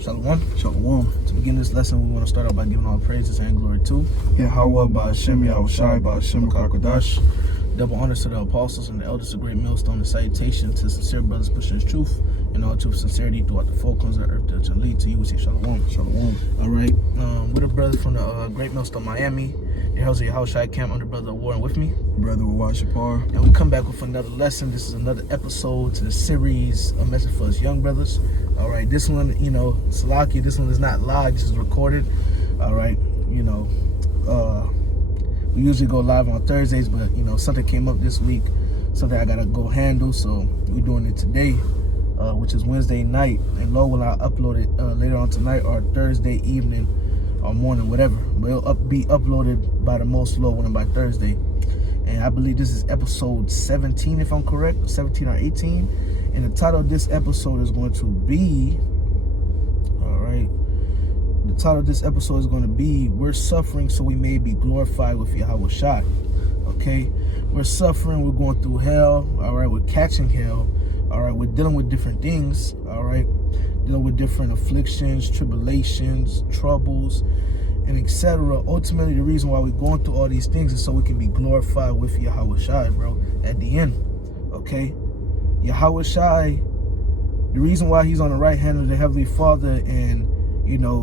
Shalom. Shalom. To begin this lesson, we want to start out by giving all praises and glory to Yahawashi, Ba'ashem, Yahawashi, Ba'ashem, Kakadash. double honors to the apostles and the elders of Great Millstone, and salutation to sincere brothers pushing his truth and all truth sincerity throughout the four corners of the earth to lead to you. We say Shalom. Shalom. All right. We're the brothers from the Great Millstone, Miami. The Hells of Yahawashi camp under Brother Warren with me. Brother Washipar. And we come back with another lesson. This is another episode to the series, A Message for Us Young Brothers. All right, this one, Salaki, this one is not live, this is recorded. All right, we usually go live on Thursdays, but, something came up this week, something I got to go handle, so we're doing it today, which is Wednesday night. And Lord will upload it later on tonight or Thursday evening or morning, whatever. But it'll be uploaded by the most low one by Thursday. And I believe this is episode 17, if I'm correct, 17 or 18. And the title of this episode is going to be, We're Suffering So We May Be Glorified with Yahawashi. Okay? We're suffering, we're going through hell, all right? We're catching hell, all right? We're dealing with different things, all right? Dealing with different afflictions, tribulations, troubles, and etc. Ultimately, the reason why we're going through all these things is so we can be glorified with Yahawashi, bro, at the end, okay? Yahawashi, the reason why he's on the right hand of the Heavenly Father, and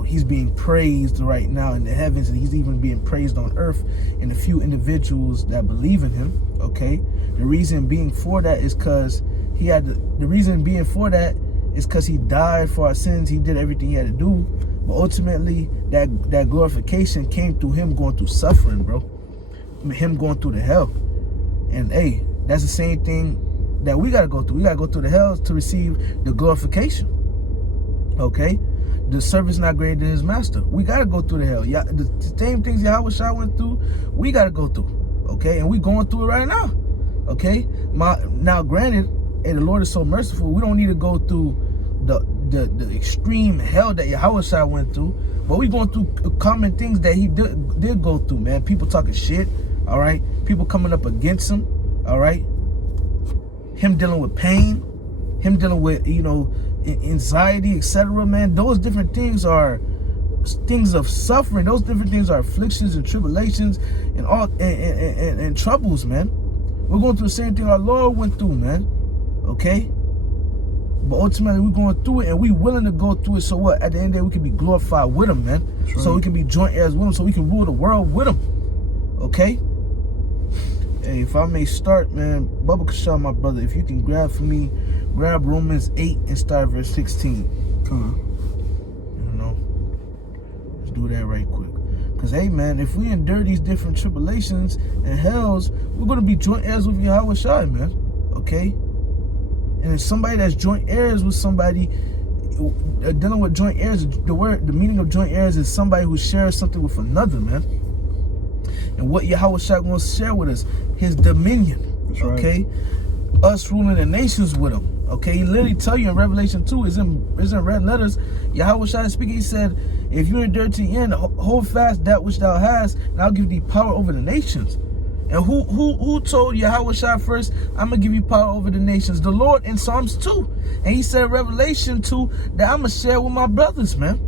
he's being praised right now in the heavens, and he's even being praised on earth in the few individuals that believe in him, okay? The reason being for that is because he died for our sins. He did everything he had to do, but ultimately that glorification came through him going through suffering, bro. Him going through the hell. And hey, that's the same thing that we got to go through. We got to go through the hell to receive the glorification, okay? The servant's not greater than his master. We got to go through the hell. Yeah, the same things Yahawashi went through, we got to go through, okay? And we going through it right now, okay? Now, granted, hey, the Lord is so merciful, we don't need to go through the extreme hell that Yahawashi went through, but we going through common things that he did go through, man. People talking shit, all right? People coming up against him, all right? Him dealing with pain, him dealing with, anxiety, etc., man. Those different things are things of suffering. Those different things are afflictions and tribulations and all and troubles, man. We're going through the same thing our Lord went through, man, okay? But ultimately, we're going through it, and we're willing to go through it. So what? At the end of the day, we can be glorified with him, man. Right. So we can be joint heirs with him, so we can rule the world with him, okay? Hey, if I may start, man, Baba Kashah, my brother, if you can grab for me, grab Romans 8 and start verse 16. Let's do that right quick. Because, hey, man, if we endure these different tribulations and hells, we're going to be joint heirs with Yahawashi, man, okay? And if somebody that's joint heirs with somebody, dealing with joint heirs, the meaning of joint heirs is somebody who shares something with another, man. And what Yahawashi going to share with us? His dominion, that's okay? Right. Us ruling the nations with him, okay? He literally tell you in Revelation 2, is in red letters, Yahawashi speaking, he said, if you endure to the end, hold fast that which thou hast, and I'll give thee power over the nations. And who told Yahawashi first, I'm going to give you power over the nations? The Lord in Psalms 2. And he said in Revelation 2 that I'm going to share with my brothers, man.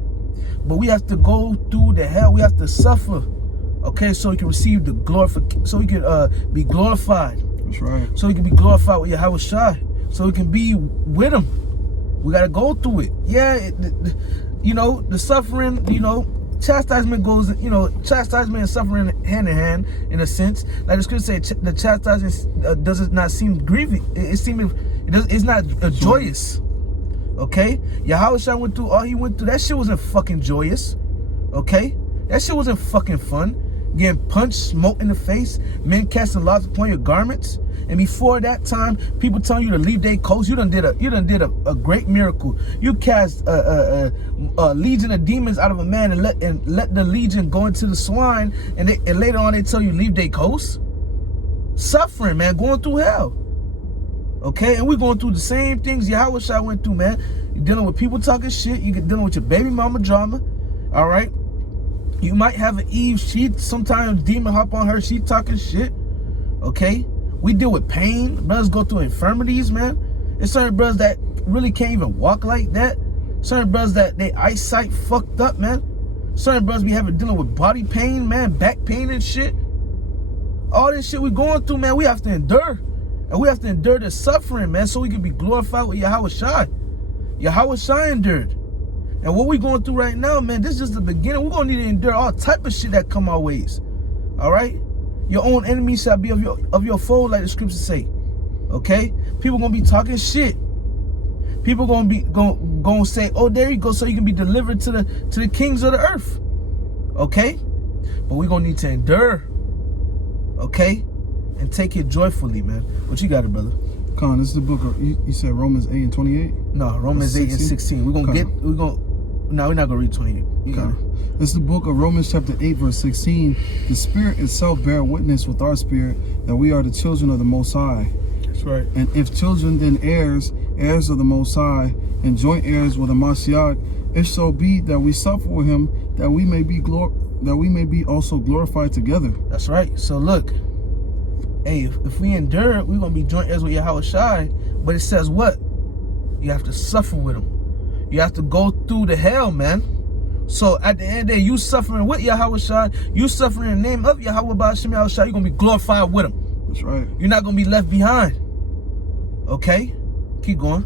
But we have to go through the hell. We have to suffer, okay, so we can receive the glorification, so we can be glorified. That's right. So we can be glorified with Yahawashi, so we can be with him. We got to go through it. Yeah, the suffering, chastisement goes, chastisement and suffering hand in hand, in a sense. Like the scripture say, the chastisement does not seem grieving. It's not joyous. Okay? Yahawashi went through all he went through. That shit wasn't fucking joyous. Okay? That shit wasn't fucking fun. Getting punched, smoke in the face, men casting lots upon your garments. And before that time, people telling you to leave their coast. You done did a great miracle. You cast a legion of demons out of a man and let the legion go into the swine, and later on they tell you leave their coast. Suffering, man, going through hell. Okay, and we're going through the same things Yahawashi went through, man. You're dealing with people talking shit. You're dealing with your baby mama drama. All right. You might have an Eve. She sometimes demon hop on her. She talking shit. Okay. We deal with pain. Brothers go through infirmities, man. There's certain brothers that really can't even walk like that. Certain brothers that they eyesight fucked up, man. Certain brothers be dealing with body pain, man, back pain and shit. All this shit we going through, man, we have to endure. And we have to endure the suffering, man, so we can be glorified with Yahawashi. Yahawashi endured. And what we going through right now, man, this is just the beginning. We're going to need to endure all type of shit that come our ways. All right? Your own enemy shall be of your foe, like the scriptures say. Okay? People going to be talking shit. People going to say, oh, there you go, so you can be delivered to the kings of the earth. Okay? But we're going to need to endure. Okay? And take it joyfully, man. What you got it, brother? Con, this is the book of, you said Romans 8 and 28? No, Romans 8 and 16. We're going to no, we're not going to read 28. You got it. This is the book of Romans chapter 8, verse 16. The Spirit itself bear witness with our spirit that we are the children of the Most High. That's right. And if children, then heirs, heirs of the Most High, and joint heirs with the Mashiach, if so be that we suffer with him, that we may be also glorified together. That's right. So look, hey, if we endure, we're going to be joint heirs with Yahawashi. But it says what? You have to suffer with him. You have to go through the hell, man. So at the end of the day, you suffering with Yahawashi, you suffering in the name of Yahweh Ba'ashem Yahawashi, you're going to be glorified with him. That's right. You're not going to be left behind. Okay? Keep going.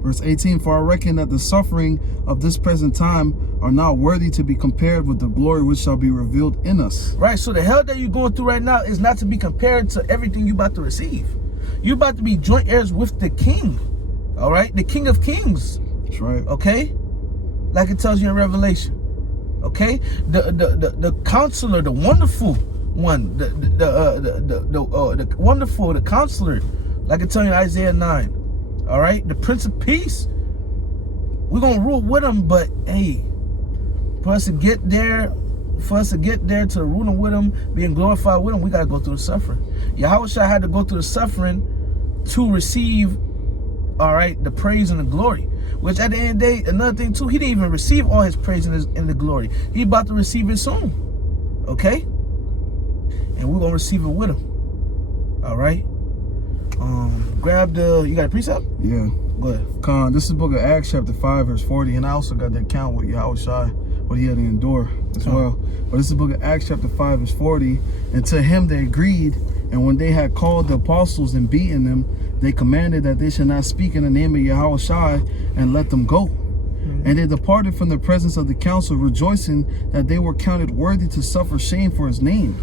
Verse 18, for I reckon that the suffering of this present time are not worthy to be compared with the glory which shall be revealed in us. Right, so the hell that you're going through right now is not to be compared to everything you're about to receive. You're about to be joint heirs with the King. All right? The King of Kings. That's right. Okay? Like it tells you in Revelation. Okay? The counselor, the wonderful one, the wonderful, the counselor, like it tells you in Isaiah 9. All right? The Prince of Peace. We're going to rule with him, but hey, for us to get there to ruling with him, being glorified with him, we got to go through the suffering. Yahawashi had to go through the suffering to receive, all right, the praise and the glory. Which at the end of the day, another thing too, he didn't even receive all his praise and the glory. He about to receive it soon. Okay? And we're going to receive it with him. All right? Grab you got a precept? Yeah. Go ahead. Con, this is the book of Acts chapter 5, verse 40. And I also got that count with Yahawashi, what he had to endure as well. But this is the book of Acts chapter 5, verse 40. And to him they agreed. And when they had called the apostles and beaten them, they commanded that they should not speak in the name of Yahawashi and let them go. And they departed from the presence of the council, rejoicing that they were counted worthy to suffer shame for his name.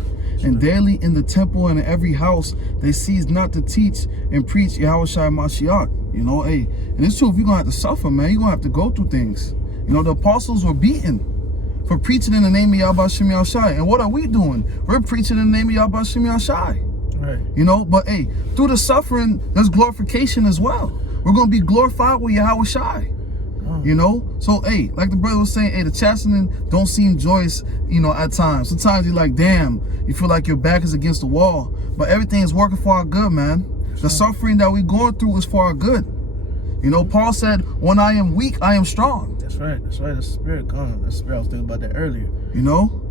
And daily in the temple and in every house, they ceased not to teach and preach Yahawashi Mashiach. You know, hey, and it's true, if you're going to have to suffer, man, you're going to have to go through things. You know, the apostles were beaten for preaching in the name of Yahawashi Yahawashi. And what are we doing? We're preaching in the name of Yahawashi Yahawashi. Right. You know, but hey, through the suffering, there's glorification as well. We're going to be glorified with Yahawashi. You know, so hey, like the brother was saying, hey, the chastening don't seem joyous, you know, at times. Sometimes you're like, damn, you feel like your back is against the wall, but everything is working for our good, man. The suffering that we're going through is for our good. You know, Paul said, when I am weak, I am strong. That's right. That's right. The Spirit comes. The Spirit, I was thinking about that earlier. You know,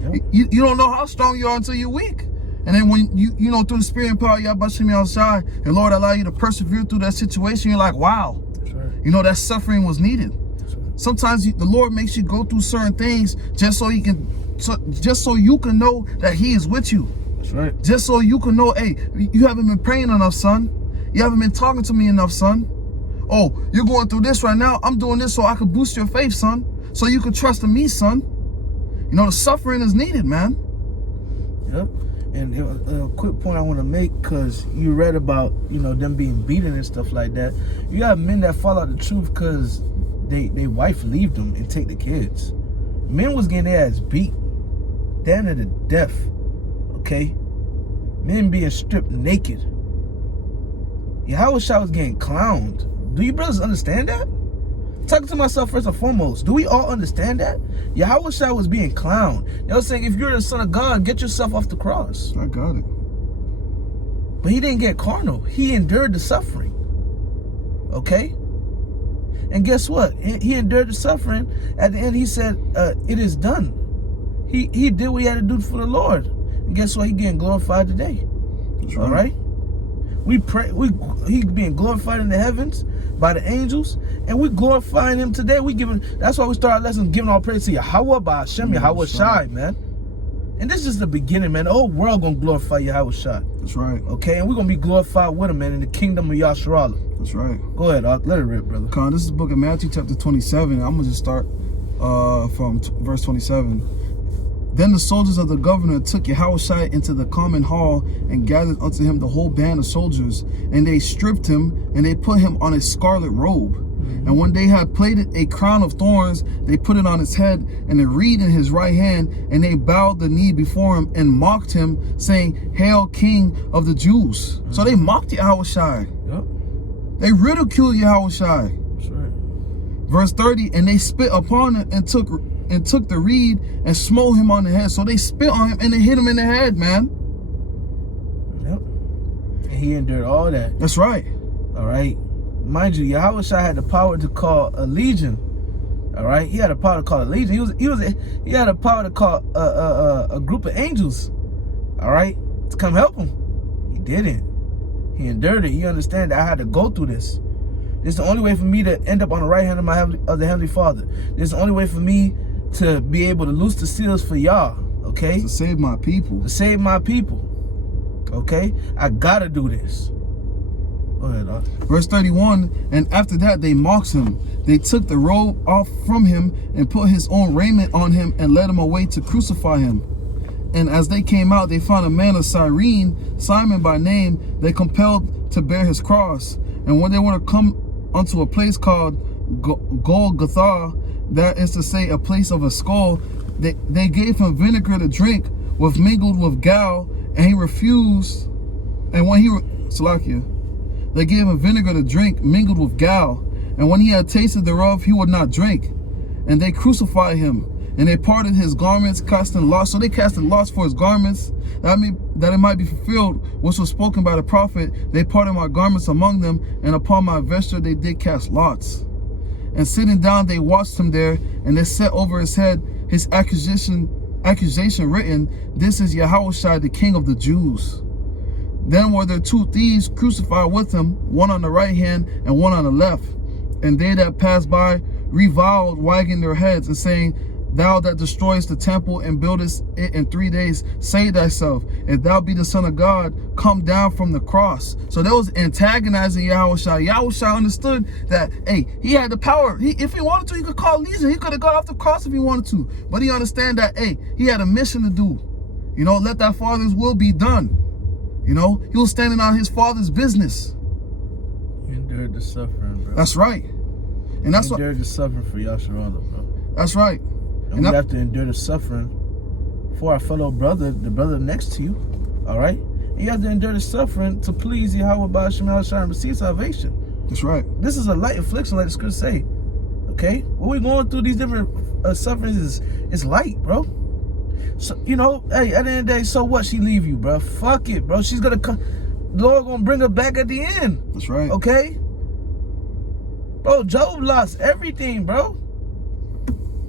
yep. You don't know how strong you are until you're weak. And then when you know, through the Spirit and power, Yahawashi outside, and Lord allow you to persevere through that situation, you're like, wow. You know, that suffering was needed. Sometimes the Lord makes you go through certain things just so you can know that he is with you. That's right. Just so you can know, hey, you haven't been praying enough, son. You haven't been talking to me enough, son. Oh, you're going through this right now. I'm doing this so I can boost your faith, son. So you can trust in me, son. You know, the suffering is needed, man. Yep. And a quick point I want to make, because you read about, you know, them being beaten and stuff like that. You have men that fall out the truth because they wife leave them and take the kids. Men was getting their ass beat down to the death. Okay? Men being stripped naked. Yahawashi was getting clowned. Do you brothers understand that? Talking to myself first and foremost, do we all understand that? Yahawashi was being clowned. They were saying, if you're the son of God, get yourself off the cross. I got it. But he didn't get carnal. He endured the suffering. Okay? And guess what? He endured the suffering. At the end, he said, it is done. He did what he had to do for the Lord. And guess what? He getting glorified today. That's right. All right? We pray. He being glorified in the heavens by the angels, and we glorifying him today. We giving. That's why we start our lesson giving all praise to Yahweh by Hashem, Yahawashi, man. And this is the beginning, man. The whole world gonna glorify Yahawashi. That's right. Okay, and we're gonna be glorified with him, man, in the kingdom of Yasharallah. That's right. Go ahead, let it rip, brother. Con, this is the book of Matthew chapter 27. I'm gonna just start from verse 27. Then the soldiers of the governor took Yahawashi into the common hall and gathered unto him the whole band of soldiers, and they stripped him and they put him on a scarlet robe. And when they had plaited a crown of thorns, they put it on his head and a reed in his right hand, and they bowed the knee before him and mocked him, saying, Hail, King of the Jews. So they mocked Yahawashi. Yep. They ridiculed Yahawashi. That's right. Verse 30, and they spit upon him and took the reed and smote him on the head. So they spit on him and they hit him in the head, man. Yep. And he endured all that. That's right. All right. Mind you, Yahawashi had the power to call a legion. All right. He had the power to call a legion. He had the power to call a group of angels. All right. To come help him. He didn't. He endured it. He understood that I had to go through this. This is the only way for me to end up on the right hand of the Heavenly Father. This is the only way for me to be able to loose the seals for y'all, okay? To save my people. To save my people, okay? I gotta do this. Go ahead, dog. Verse 31, and after that they mocked him. They took the robe off from him and put his own raiment on him and led him away to crucify him. And as they came out, they found a man of Cyrene, Simon by name, they compelled to bear his cross. And when they were to come unto a place called Golgotha, that is to say, a place of a skull, they gave him vinegar to drink mingled with gall, and he refused. And when they gave him vinegar to drink mingled with gall, and when he had tasted thereof, he would not drink. And they crucified him, and they parted his garments, casting lots. So they casted lots for his garments, that it might be fulfilled, which was spoken by the prophet. They parted my garments among them, and upon my vesture they did cast lots. And sitting down, they watched him there, and they set over his head his accusation written, This is Yahawashi, the King of the Jews. Then were there two thieves crucified with him, one on the right hand and one on the left. And they that passed by reviled, wagging their heads, and saying, Thou that destroyest the temple and buildest it in 3 days, say thyself, if thou be the Son of God, come down from the cross. So that was antagonizing Yahawashi. Yahawashi understood that, hey, he had the power. If he wanted to, he could call legion. He could have got off the cross if he wanted to. But he understand that, hey, he had a mission to do. You know, let thy Father's will be done. You know, he was standing on his Father's business. He endured the suffering, bro. That's right. And that's what. He endured the suffering for Yasharallah, bro. That's right. And we have to endure the suffering for our fellow brother, the brother next to you. All right? And you have to endure the suffering to please Yahweh by Shemal Shah and receive salvation. That's right. This is a light affliction, like the scriptures say. Okay? What we're going through, these different sufferings is light, bro. So, you know, hey, at the end of the day, so what? She leave you, bro. Fuck it, bro. She's gonna come. The Lord gonna bring her back at the end. That's right. Okay? Bro, Job lost everything, bro.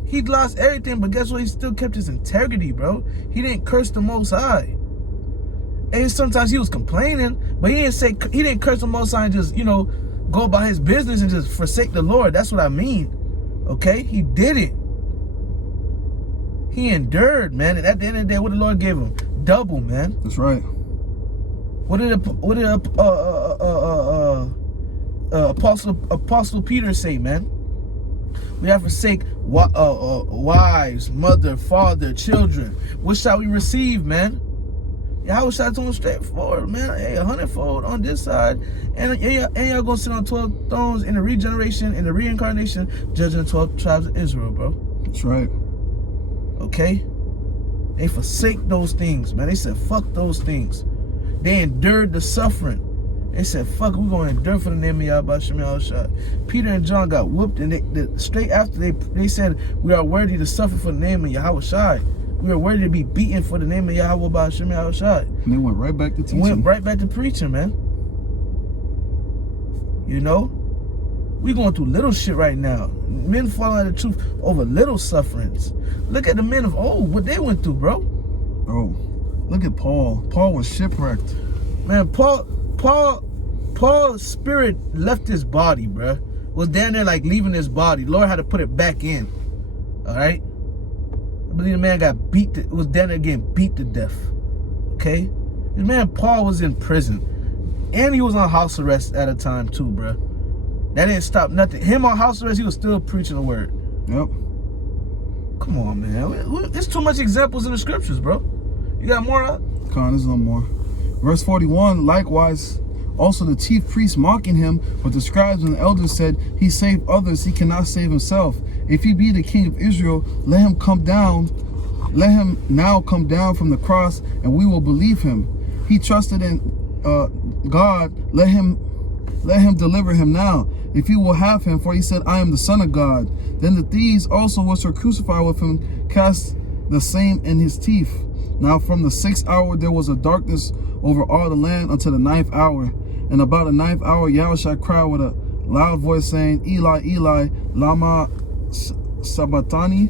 He lost everything, but guess what? He still kept his integrity, bro. He didn't curse the Most High. And sometimes he was complaining, but he didn't curse the Most High and just, you know, go about his business and just forsake the Lord. That's what I mean. Okay? He did it. He endured, man. And at the end of the day, what the Lord gave him? Double, man. That's right. What did Apostle Peter say, man? We have to forsake wives, mother, father, children. What shall we receive, man? Yahweh shall told him straightforward, man. Hey, 100-fold on this side. And y'all gonna sit on 12 thrones in the regeneration, in the reincarnation, judging the 12 tribes of Israel, bro. That's right. Okay? They forsake those things, man. They said, fuck those things. They endured the suffering. They said, fuck, we're going to endure for the name of Yahweh Shemal Shah. Peter and John got whooped, and straight after they said, we are worthy to suffer for the name of Yahweh Shai. We are worthy to be beaten for the name of Yahweh Shemal Shah. And they went right back to teaching. Went right back to preaching, man. You know? We going through little shit right now. Men falling out of the truth over little sufferings. Look at the men of old, what they went through, bro. Oh, look at Paul. Paul was shipwrecked. Man, Paul Paul's spirit left his body, bruh. Was down there like leaving his body. Lord had to put it back in. Alright? I believe the man got was down there getting beat to death. Okay? This man Paul was in prison. And he was on house arrest at a time too, bruh. That didn't stop nothing. Him on house arrest, he was still preaching the word. Yep. Come on, man. There's too much examples in the scriptures, bro. You got more up? Come on, there's no more. Verse 41, likewise, also the chief priests mocking him, but the scribes and the elders said, he saved others, he cannot save himself. If he be the king of Israel, let him now come down from the cross, and we will believe him. He trusted in God, let him deliver him now, if he will have him, for he said, I am the Son of God. Then the thieves also which were crucified with him cast the same in his teeth. Now from the 6th hour there was a darkness over all the land until the 9th hour. And about the 9th hour Yahawashi cried with a loud voice, saying, Eli, Eli, lama sabachthani?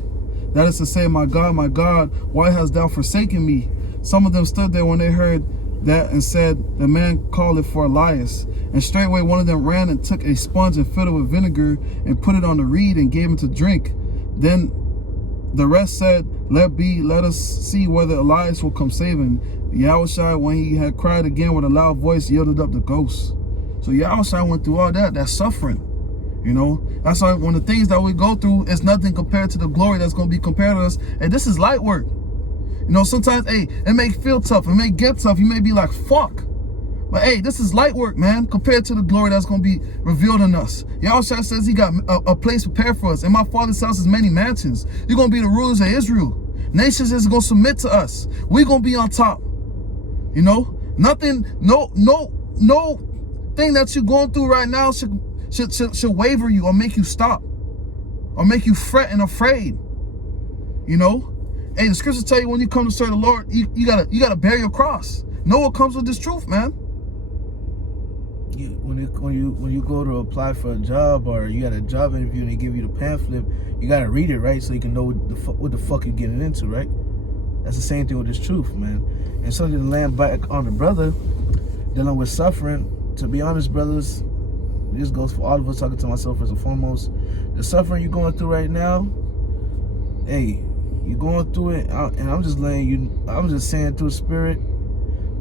That is to say, my God, why hast thou forsaken me? Some of them stood there when they heard that and said, the man calleth for Elias. And straightway one of them ran and took a sponge and filled it with vinegar and put it on the reed and gave him to drink. Then the rest said, let us see whether Elias will come save him. Yahawashi, when he had cried again with a loud voice, yielded up the ghost. So Yahawashi went through all that suffering. You know, that's why one of the things that we go through is nothing compared to the glory that's going to be compared to us. And this is light work. You know, sometimes, hey, it may feel tough, it may get tough, you may be like, fuck. But hey, this is light work, man, compared to the glory that's going to be revealed in us. Yahawashi says he got a place prepared for us. In my Father's house is many mansions. You're going to be the rulers of Israel. Nations is going to submit to us. We're going to be on top. You know, nothing, no thing that you're going through right now should waver you or make you stop or make you fret and afraid. You know, hey, the scriptures tell you when you come to serve the Lord, you gotta bear your cross. Know what comes with this truth, man. When you go to apply for a job or you got a job interview and they give you the pamphlet, you gotta read it, right, so you can know what the fuck you're getting into, right? That's the same thing with this truth, man. And something to land back on the brother dealing with suffering. To be honest, brothers, this goes for all of us, talking to myself first and foremost. The suffering you're going through right now, hey, you're going through it, and I'm just saying through spirit,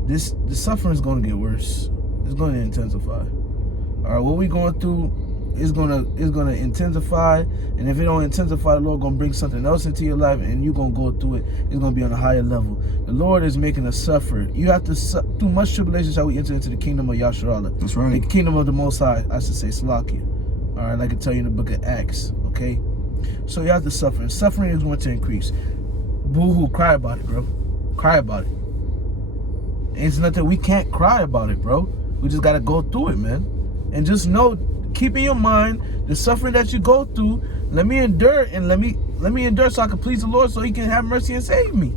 the suffering is going to get worse. It's going to intensify. All right, what we going through is going to intensify, and if it don't intensify, the Lord going to bring something else into your life, and you're going to go through it. It's going to be on a higher level. The Lord is making us suffer. You have to, through much tribulation shall we enter into the kingdom of Yasharallah. That's right. The kingdom of the Most High, I should say, Salakia. All right, like I tell you in the book of Acts, okay? So you have to suffer, and suffering is going to increase. Boo-hoo, cry about it, bro. Cry about it. It's nothing, we can't cry about it, bro. We just got to go through it, man. And just know, keep in your mind the suffering that you go through. Let me endure, and let me endure so I can please the Lord, so he can have mercy and save me.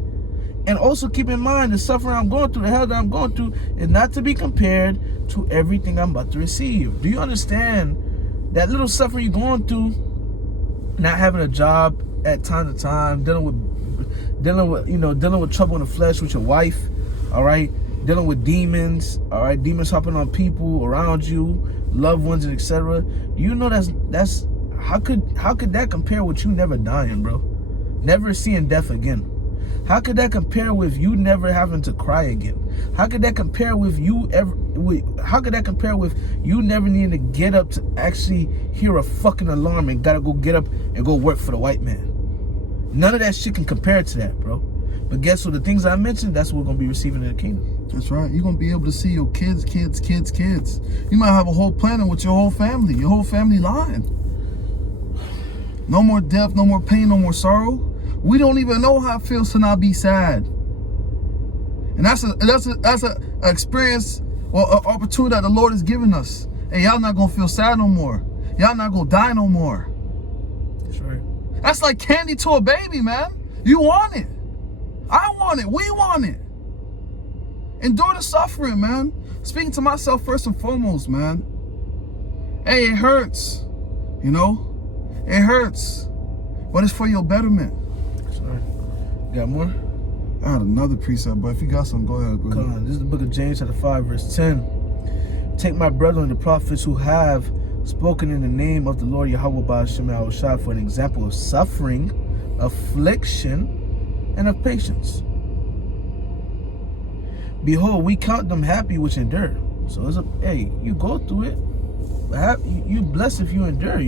And also keep in mind the suffering I'm going through, the hell that I'm going through, is not to be compared to everything I'm about to receive. Do you understand that little suffering you're going through, not having a job at time to time, dealing with trouble in the flesh with your wife, all right, dealing with demons, all right, demons hopping on people around you, loved ones, and etc. You know that's how could that compare with you never dying, bro? Never seeing death again. How could that compare with you never having to cry again? How could that compare with you never needing to get up to actually hear a fucking alarm and gotta go get up and go work for the white man? None of that shit can compare to that, bro. But guess what? The things I mentioned, that's what we're gonna be receiving in the kingdom. That's right. You're gonna be able to see your kids. You might have a whole planet with your whole family line. No more death, no more pain, no more sorrow. We don't even know how it feels to not be sad. And that's a experience or an opportunity that the Lord has given us. Hey, y'all not gonna feel sad no more. Y'all not gonna die no more. That's right. That's like candy to a baby, man. You want it. I want it. We want it. Endure the suffering, man. Speaking to myself first and foremost, man. Hey, it hurts. You know? It hurts. But it's for your betterment. Sorry. Got more? I had another precept, but if you got some, go ahead. Come on. This is the book of James, chapter 5, verse 10. Take my brethren, the prophets who have spoken in the name of the Lord Yahawashi for an example of suffering, affliction, and of patience. Behold, we count them happy which endure. So it's hey, you go through it. You blessed if you endure.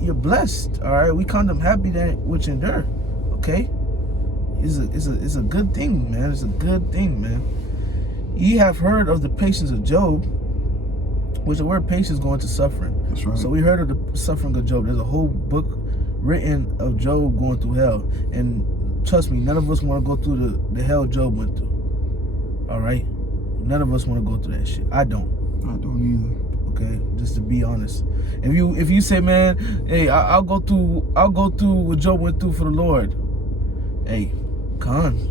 You're blessed. All right, we count them happy that which endure. Okay, it's a good thing, man. It's a good thing, man. Ye have heard of the patience of Job, which the word patience going to suffering. That's right. So we heard of the suffering of Job. There's a whole book written of Job going through hell, and trust me, none of us want to go through the hell Job went through. All right, none of us want to go through that shit. I don't either. Okay, just to be honest. If you say, man, hey, I'll go through what Job went through for the Lord. Hey, Khan,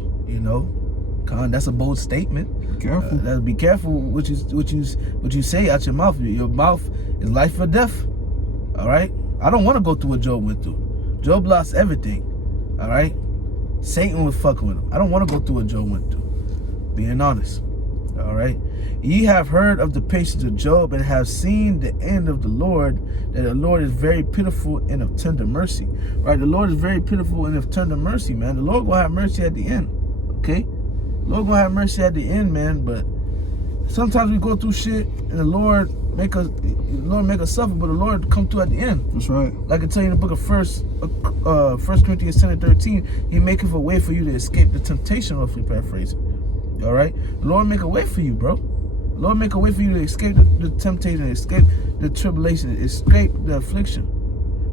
that's a bold statement. Be careful. Be careful what you say out your mouth. Your mouth is life or death. All right. I don't want to go through what Job went through. Job lost everything. All right. Satan was fucking with him. I don't want to go through what Job went through. Being honest. All right. Ye have heard of the patience of Job and have seen the end of the Lord, that the Lord is very pitiful and of tender mercy. Right? The Lord is very pitiful and of tender mercy, man. The Lord gonna have mercy at the end. Okay? The Lord gonna have mercy at the end, man. But sometimes we go through shit and the Lord make us suffer, but the Lord come through at the end. That's right. Like I tell you in the book of First Corinthians 10:13, He maketh a way for you to escape the temptation, roughly paraphrasing. All right? The Lord make a way for you, bro. The Lord make a way for you to escape the temptation, escape the tribulation, escape the affliction.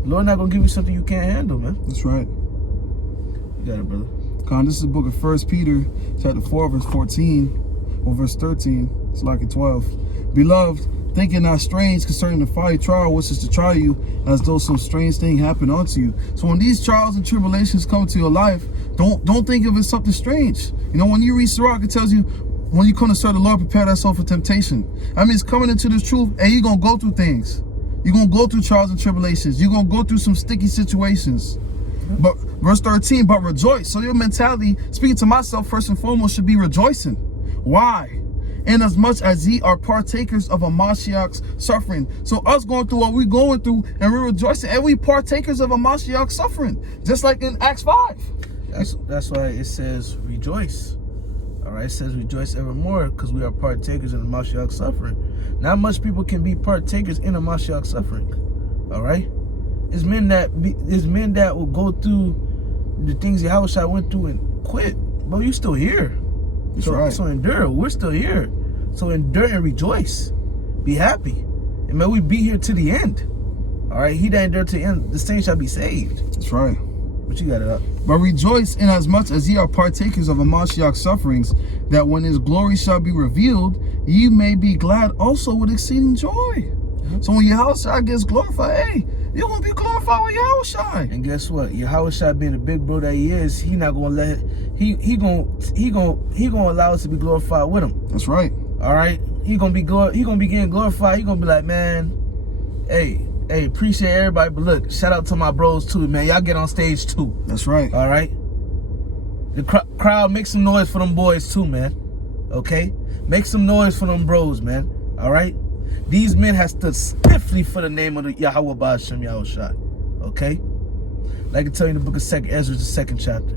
The Lord not gonna give you something you can't handle, man. That's right. You got it, brother. Con, this is the book of 1 Peter, chapter 4, verse 14, or verse 13. It's like 12. Beloved, think it not strange concerning the fiery trial which is to try you, as though some strange thing happened unto you. So when these trials and tribulations come to your life, don't think of it as something strange. When you read Sirach, it tells you, when you come to serve the Lord, prepare thyself for temptation. I mean, it's coming into this truth, and you're going to go through things. You're going to go through trials and tribulations. You're going to go through some sticky situations. But verse 13, but rejoice. So your mentality, speaking to myself first and foremost, should be rejoicing. Why? Inasmuch as ye are partakers of a Mashiach's suffering. So us going through what we're going through, and we're rejoicing, and we partakers of a Mashiach's suffering. Just like in Acts 5. That's why it says rejoice. All right, it says rejoice evermore, because we are partakers in the Mashiach's suffering. Not much people can be partakers in a Mashiach's suffering. All right, it's men that will go through the things Yahawashi went through and quit. Bro, you still here. That's right. So endure. We're still here. So endure and rejoice. Be happy. And may we be here to the end. All right, he that endured to the end, the same shall be saved. That's right. But you got it up. But rejoice inasmuch as ye are partakers of a Mashiach's sufferings, that when his glory shall be revealed, ye may be glad also with exceeding joy. Mm-hmm. So when Yahawashi gets glorified, hey, you're gonna be glorified with Yahawashi. And guess what? Yahawashi being the big bro that he is, he not gonna let he gonna allow us to be glorified with him. That's right. All right. He gonna be getting glorified. He gonna be like, man, hey, appreciate everybody, but look, shout out to my bros too, man. Y'all get on stage too. That's right. All right. The crowd, make some noise for them boys too, man. Okay, make some noise for them bros, man. All right. These men have stood stiffly for the name of the Yahweh Ba'ashem Yahushua. Okay? Like I tell you in the book of 2nd Ezra, the 2nd chapter.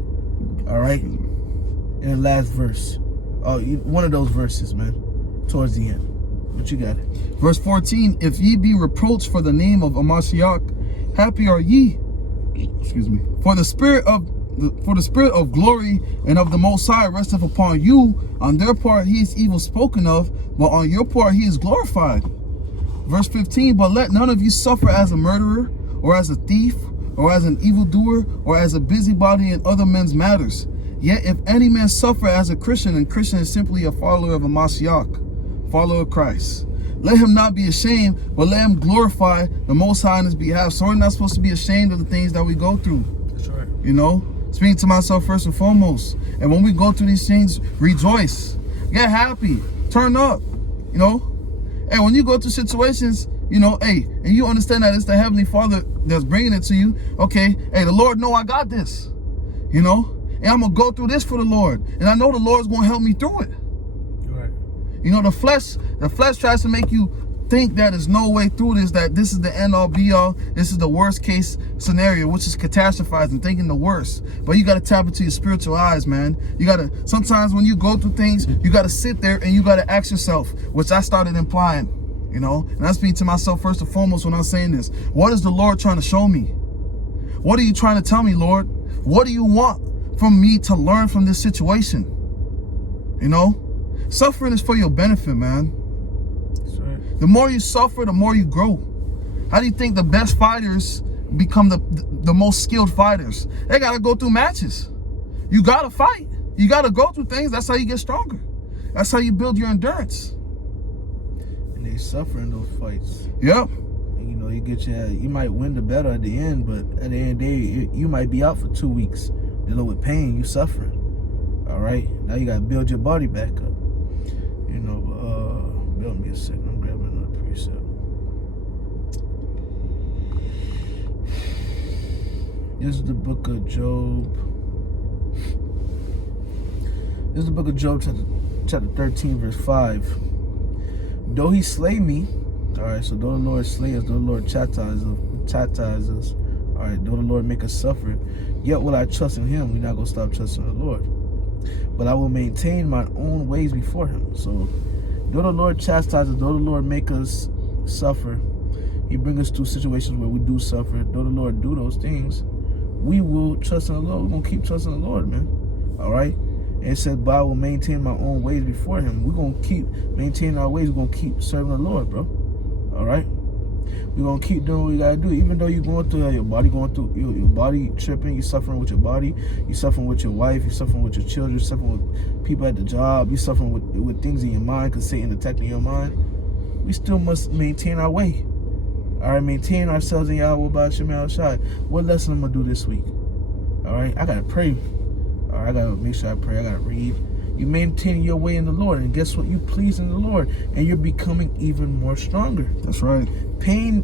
All right? In the last verse. Oh, one of those verses, man. Towards the end. But you got it. Verse 14, if ye be reproached for the name of Mashiach, happy are ye. Excuse me. For the spirit of glory and of the Most High resteth upon you. On their part he is evil spoken of, but on your part he is glorified. Verse 15, but let none of you suffer as a murderer, or as a thief, or as an evildoer, or as a busybody in other men's matters. Yet if any man suffer as a Christian, and Christian is simply a follower of a Mashiach, follower of Christ, let him not be ashamed, but let him glorify the Most High on his behalf. So we're not supposed to be ashamed of the things that we go through. That's right. Speaking to myself first and foremost. And when we go through these things, rejoice. Get happy. Turn up. And when you go through situations, hey, and you understand that it's the Heavenly Father that's bringing it to you. Okay, hey, the Lord know I got this. And I'm going to go through this for the Lord. And I know the Lord's going to help me through it. Right. You know, the flesh tries to make you think that there's no way through this, that this is the end all be all, this is the worst case scenario, which is catastrophizing, thinking the worst. But you got to tap into your spiritual eyes, man. You got to, sometimes when you go through things, you got to sit there and you got to ask yourself, which I started implying, you know, and I speak to myself first and foremost when I'm saying this. What is the Lord trying to show me? What are you trying to tell me, Lord? What do you want from me to learn from this situation? You know, suffering is for your benefit, man. The more you suffer, the more you grow. How do you think the best fighters become the most skilled fighters? They got to go through matches. You got to fight. You got to go through things. That's how you get stronger. That's how you build your endurance. And they suffer in those fights. Yep. And, you know, you might win the battle at the end, but at the end of the day, you might be out for 2 weeks. Dealing with pain, you suffering. All right? Now you got to build your body back up. You know, build me a second. I'm grabbing another precept. This is the book of Job. This is the book of Job, chapter 13, verse 5. Though he slay me, all right, so though the Lord slay us, though the Lord chastise us, all right, though the Lord make us suffer, yet will I trust in him. We're not going to stop trusting the Lord. But I will maintain my own ways before him. So, though the Lord chastises, though the Lord make us suffer, he brings us to situations where we do suffer. Though the Lord do those things, we will trust in the Lord. We're going to keep trusting the Lord, man. All right? And it says, but I will maintain my own ways before him. We're going to keep maintaining our ways. We're going to keep serving the Lord, bro. All right? We're going to keep doing what we got to do. Even though you're going through, your body going through, your body tripping, you're suffering with your body, you're suffering with your wife, you're suffering with your children, you're suffering with people at the job, you're suffering with things in your mind because Satan attacking your mind. We still must maintain our way. All right, maintain ourselves in Yahawashi. What lesson I'm going to do this week? All right, I got to pray. All right, I got to make sure I pray. I got to read. You maintain your way in the Lord, and guess what? You please in the Lord, and you're becoming even more stronger. That's right. Pain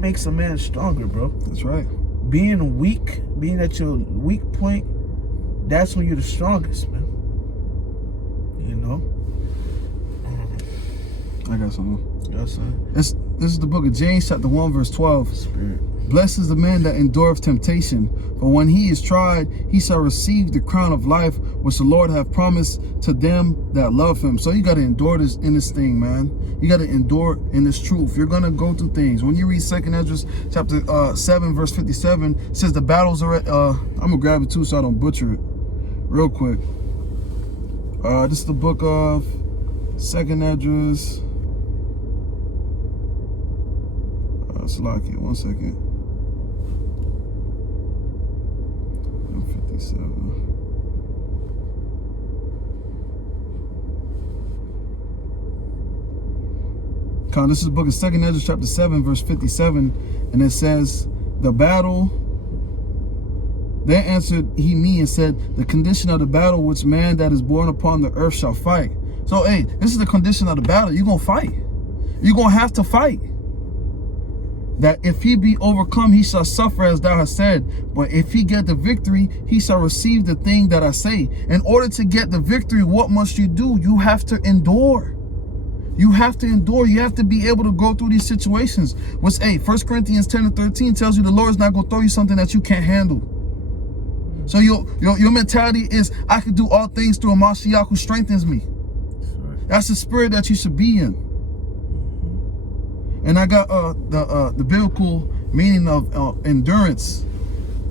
makes a man stronger, bro. That's right. Being weak, being at your weak point, that's when you're the strongest, man. You know? I got something. Yes, sir. This is the book of James, chapter 1, verse 12. Spirit. Blessed is the man that endureth temptation, for when he is tried, he shall receive the crown of life, which the Lord hath promised to them that love him. So you got to endure this in this thing, man. You got to endure in this truth. You're going to go through things. When you read 2nd Esdras, chapter 7, verse 57, it says the battles are, I'm going to grab it too so I don't butcher it real quick. This is the book of 2nd Esdras. Salaki, 1 second. 57. This is the book of 2nd Esdras, chapter 7, verse 57, and it says, the battle. Then answered he me and said, the condition of the battle which man that is born upon the earth shall fight. So, hey, this is the condition of the battle. You're going to fight. You're going to have to fight. That if he be overcome, he shall suffer as thou hast said. But if he get the victory, he shall receive the thing that I say. In order to get the victory, what must you do? You have to endure. You have to endure. You have to be able to go through these situations. Which, hey, 1 Corinthians 10 and 13 tells you the Lord is not going to throw you something that you can't handle. So your mentality is, I can do all things through a Mashiach who strengthens me. That's the spirit that you should be in. And I got the biblical meaning of endurance.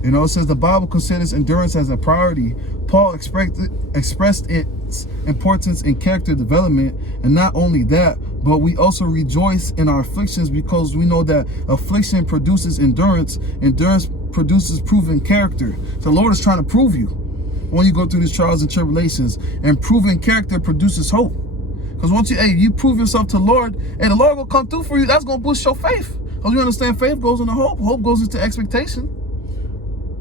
You know, it says the Bible considers endurance as a priority. Paul expressed its importance in character development. And not only that, but we also rejoice in our afflictions because we know that affliction produces endurance. Endurance produces proven character. So the Lord is trying to prove you when you go through these trials and tribulations. And proven character produces hope. Because once you prove yourself to the Lord, the Lord will come through for you. That's going to boost your faith. Because you understand, faith goes into hope. Hope goes into expectation.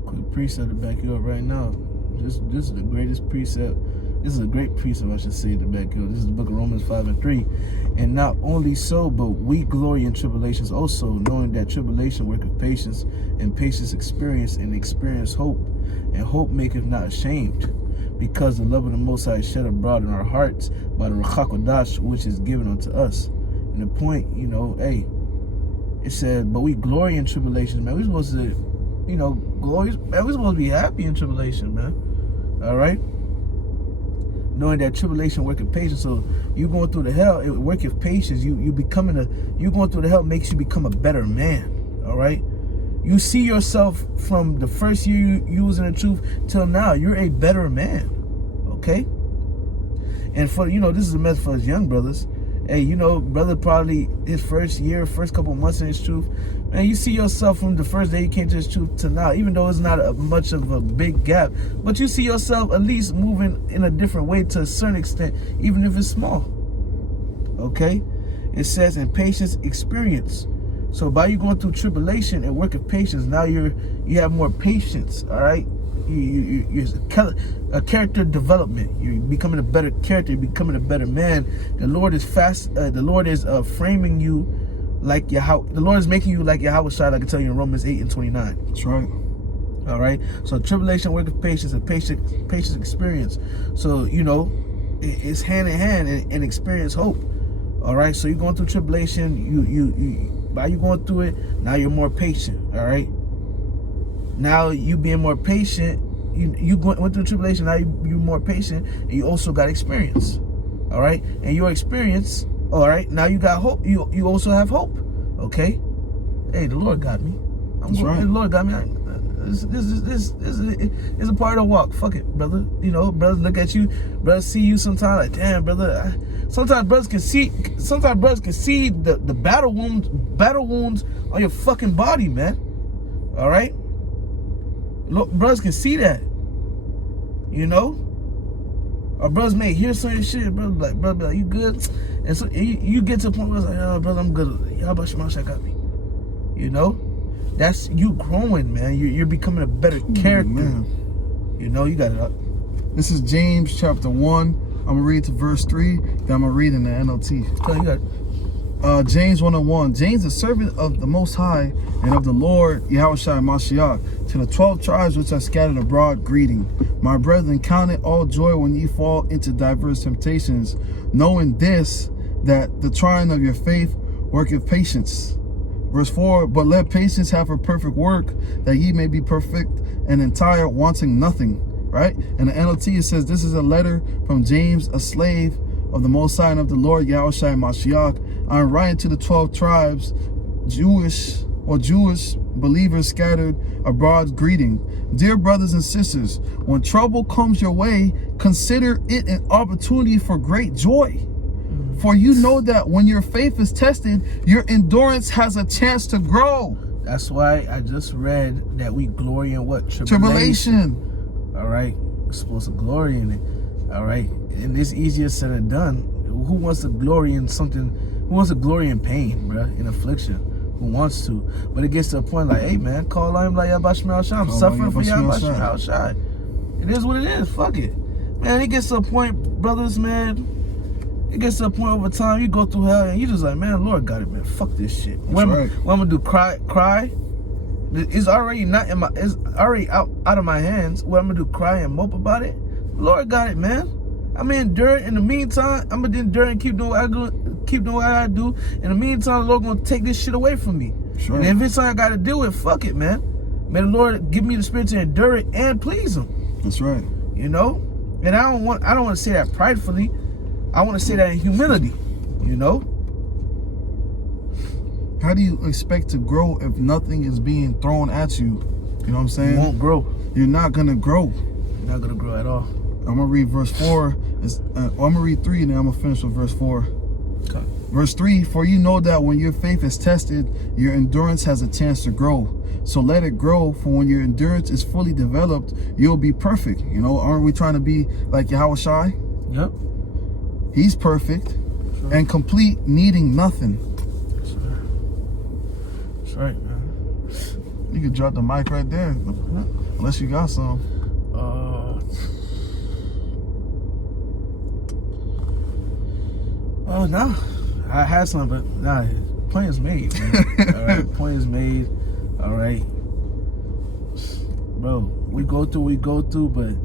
Quick precept to back you up right now. This is the greatest precept. This is a great precept, I should say, to back you up. This is the book of Romans 5 and 3. And not only so, but we glory in tribulations also, knowing that tribulation worketh patience, and patience experience, and experience hope. And hope maketh not ashamed. because the love of the Most High is shed abroad in our hearts by the Ruach HaKodesh, which is given unto us. And the point, you know, hey, it said, but we glory in tribulation, man. We're supposed to, you know, glory, man. We're supposed to be happy in tribulation, man. All right? Knowing that tribulation worketh patience. So you going through the hell, it worketh patience. You going through the hell makes you become a better man. All right? You see yourself from the first year you was in the truth till now. You're a better man. Okay? And for, you know, this is a message for us young brothers. Hey, you know, brother probably his first year, first couple months in his truth, man, you see yourself from the first day you came to his truth to now, even though it's not much of a big gap, but you see yourself at least moving in a different way to a certain extent, even if it's small. Okay? It says in patience, experience. So by you going through tribulation and work of patience, now you have more patience, all right? You're a character development. You're becoming a better character. You're becoming a better man. The Lord is the Lord is framing you like Yahawashi. The Lord is making you like Yahawashi, like I tell you in Romans 8:29. That's right. All right. So tribulation, work of patience, and patience experience. So you know, it's hand in hand and experience hope. All right. So you're going through tribulation. By you going through it, now you're more patient. All right. Now you being more patient, you went through tribulation. Now you're more patient, and you also got experience. All right, and your experience. All right, now you got hope. You also have hope. Okay. Hey, the Lord got me. Right. The Lord got me. This is a part of the walk. Fuck it, brother. You know, brothers look at you, brothers see you sometimes like, damn, brother. Sometimes brothers can see the battle wounds on your fucking body, man. All right. Look, brothers can see that, you know. Our brothers may hear some of your shit, brother, like, you good? And so you get to a point where it's like, oh, brother, I'm good. Yahawashi got me, you know. That's you growing, man. You're becoming a better character. Man. You know, you got it up. This is James chapter 1. I'm gonna read to verse 3. Then I'm gonna read in the NLT. So you got it. James 1:1. James, the servant of the Most High and of the Lord Yahawashi Mashiach, to the 12 tribes which are scattered abroad, greeting. My brethren, count it all joy when ye fall into diverse temptations, knowing this, that the trying of your faith worketh patience. Verse 4, but let patience have her perfect work, that ye may be perfect and entire, wanting nothing. Right? In the NLT, it says, this is a letter from James, a slave of the Most High and of the Lord Yahawashi Mashiach. I am writing to the 12 tribes, Jewish believers scattered abroad, greeting. Dear brothers and sisters, when trouble comes your way, consider it an opportunity for great joy. For you know that when your faith is tested, your endurance has a chance to grow. That's why I just read that we glory in what? Tribulation. All right. We're supposed to glory in it. All right. And it's easier said than done. Who wants to glory in something? Who wants to glory in pain, bruh? In affliction? Who wants to? But it gets to a point like, hey, man, call on him like Yahawashi. I'm suffering for Yahawashi. It is what it is. Fuck it. Man, it gets to a point, brothers, man. It gets to a point over time, you go through hell and you just like, man, Lord got it, man. Fuck this shit. What I'm gonna do? Cry? It's already it's already out of my hands. What I'm gonna do? Cry and mope about it? Lord got it, man. I'm gonna endure it. In the meantime, I'm gonna endure and keep doing what I do. In the meantime, the Lord gonna take this shit away from me. Sure. And if it's something I gotta deal with, fuck it, man. May the Lord give me the spirit to endure it and please Him. That's right. You know, and I don't want to say that pridefully. I want to say that in humility, you know? How do you expect to grow if nothing is being thrown at you? You know what I'm saying? You won't grow. You're not going to grow. You're not going to grow at all. I'm going to read verse 4. I'm going to read 3 and then I'm going to finish with verse 4. Okay. Verse 3, for you know that when your faith is tested, your endurance has a chance to grow. So let it grow, for when your endurance is fully developed, you'll be perfect. You know, aren't we trying to be like Yahawashi? Yep. He's perfect and complete, needing nothing. That's right, man. You could drop the mic right there, unless you got some. Oh, no. I had some, but nah, point is made, man. All right, point is made. All right. Bro, we go through, but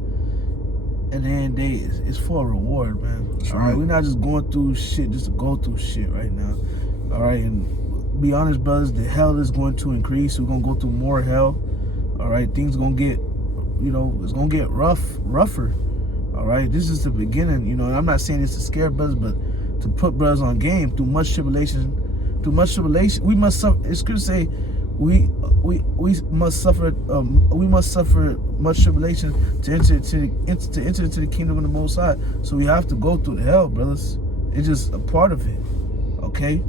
at the end of the day, it's for a reward, man. That's All right. we're not just going through shit just to go through shit right now. All right, and be honest, brothers, the hell is going to increase. We're gonna go through more hell. All right, things gonna get, it's gonna get rougher. All right, this is the beginning. And I'm not saying this to scare brothers, but to put brothers on game. Through much tribulation, we must suffer. It's good to say we must suffer. We must suffer much tribulation to enter into the kingdom of the Most High. So we have to go through the hell, brothers. It's just a part of it. Okay.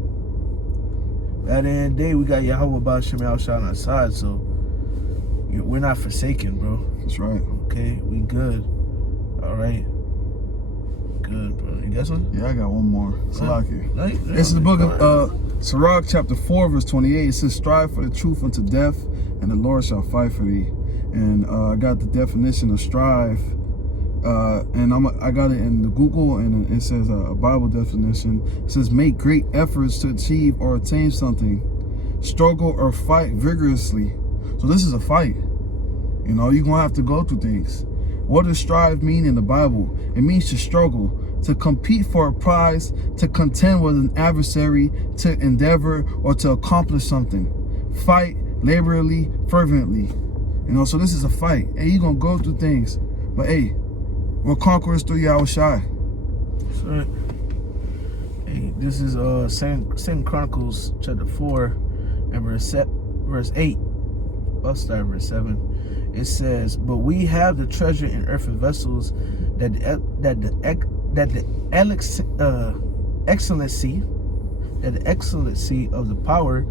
At the end of the day, we got Yahawashi on our side, so we're not forsaken, bro. That's right. Okay, we good. All right. Good, bro. You got something? Yeah, I got one more. Salaki. This This is the book of Sirach, chapter 4, verse 28. It says, strive for the truth unto death, and the Lord shall fight for thee. And I got the definition of strive. And I got it in the Google, and it says a Bible definition. It says, make great efforts to achieve or attain something. Struggle or fight vigorously. So this is a fight. You're going to have to go through things. What does strive mean in the Bible? It means to struggle, to compete for a prize, to contend with an adversary, to endeavor, or to accomplish something. Fight laboriously, fervently. So this is a fight. Hey, you're going to go through things. But hey, we're conquerors through Yahawashi. That's right. Hey, this is Second Chronicles chapter 4 and verse 8. I'll start at verse 7. It says, but we have the treasure in earthen vessels, that the excellency of the power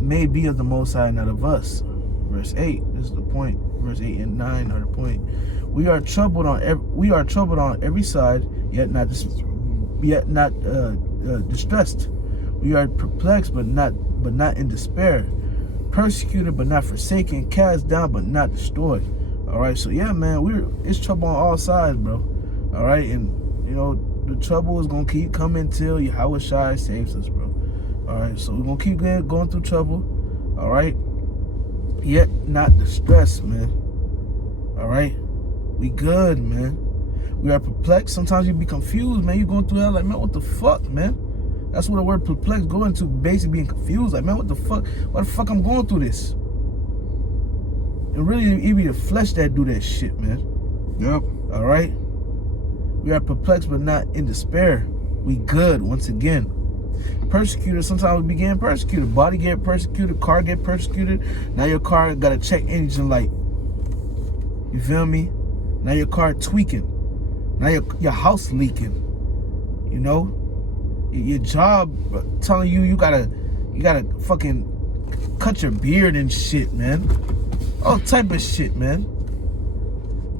may be of the Most High, not of us. Verse 8, this is the point. Verse 8 and 9 are the point. We are troubled on every side, yet not distressed. We are perplexed, but not in despair. Persecuted but not forsaken, cast down but not destroyed. All right, so yeah, man, it's trouble on all sides, bro. All right, and the trouble is gonna keep coming till Yahawashi saves us, bro. All right, so we're gonna keep going through trouble. All right, yet not distressed, man. All right, we good, man. We are perplexed. Sometimes you be confused, man. You going through hell like, man, what the fuck, man? That's what the word perplexed go into, basically being confused. Like, man, what the fuck? Why the fuck I'm going through this? And really, it be the flesh that do that shit, man. Yep. All right? We are perplexed, but not in despair. We good, once again. Persecuted, sometimes we begin persecuted. Body get persecuted, car get persecuted. Now your car got a check engine light. You feel me? Now your car tweaking. Now your house leaking. Your job telling you gotta fucking cut your beard and shit, man. All type of shit, man.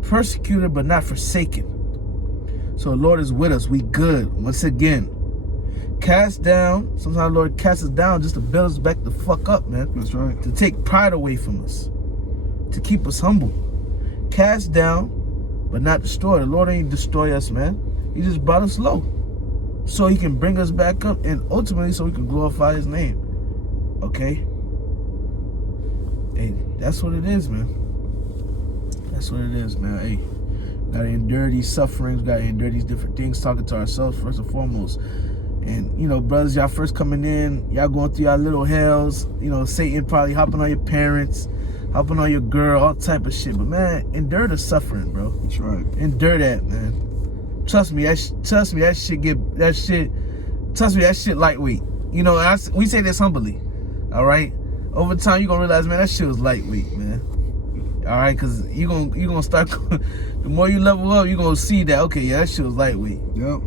Persecuted but not forsaken. So the Lord is with us. We good. Once again. Cast down. Sometimes the Lord casts us down just to build us back the fuck up, man. That's right. To take pride away from us. To keep us humble. Cast down but not destroyed. The Lord ain't destroy us, man. He just brought us low, so he can bring us back up, and ultimately so we can glorify his name. Okay? Hey, that's what it is, man. That's what it is, man. Hey, gotta endure these sufferings, gotta endure these different things, talking to ourselves first and foremost. And, brothers, y'all first coming in, y'all going through y'all little hells. Satan probably hopping on your parents, hopping on your girl, all type of shit. But, man, endure the suffering, bro. That's right. Endure that, man. Trust me, that shit lightweight. We say this humbly. All right? Over time, you're going to realize, man, that shit was lightweight, man. All right? Because you're gonna start, the more you level up, you're going to see that, okay, yeah, that shit was lightweight. Yep.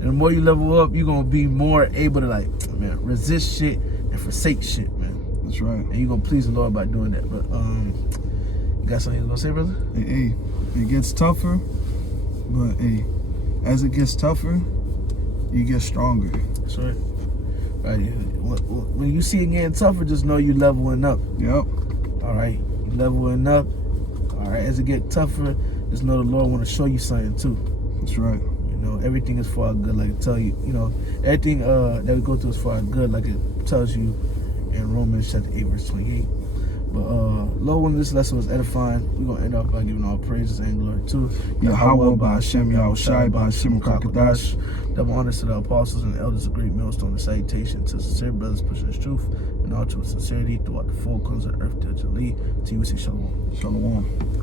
And the more you level up, you're going to be more able to, resist shit and forsake shit, man. That's right. And you're going to please the Lord by doing that. But, you got something you going to say, brother? Hey, it gets tougher. But hey, as it gets tougher, you get stronger. That's right. Right. When you see it getting tougher, just know you leveling up. Yep. All right. You leveling up. All right. As it get tougher, just know the Lord want to show you something too. That's right. Everything is for our good. Like it tell you, everything that we go through is for our good. Like it tells you in Romans chapter 8 verse 28. But Lord, when this lesson was edifying, we're gonna end up by giving all praises and glory to Yahweh, by Hashem, Yahawashi, by Hashem, Kakadash. Double honors to the apostles and elders of Great Millstone, and salutation to sincere brothers pushing this truth and all true sincerity throughout the four corners of the earth to lead. To you, we say shalom. Shalom.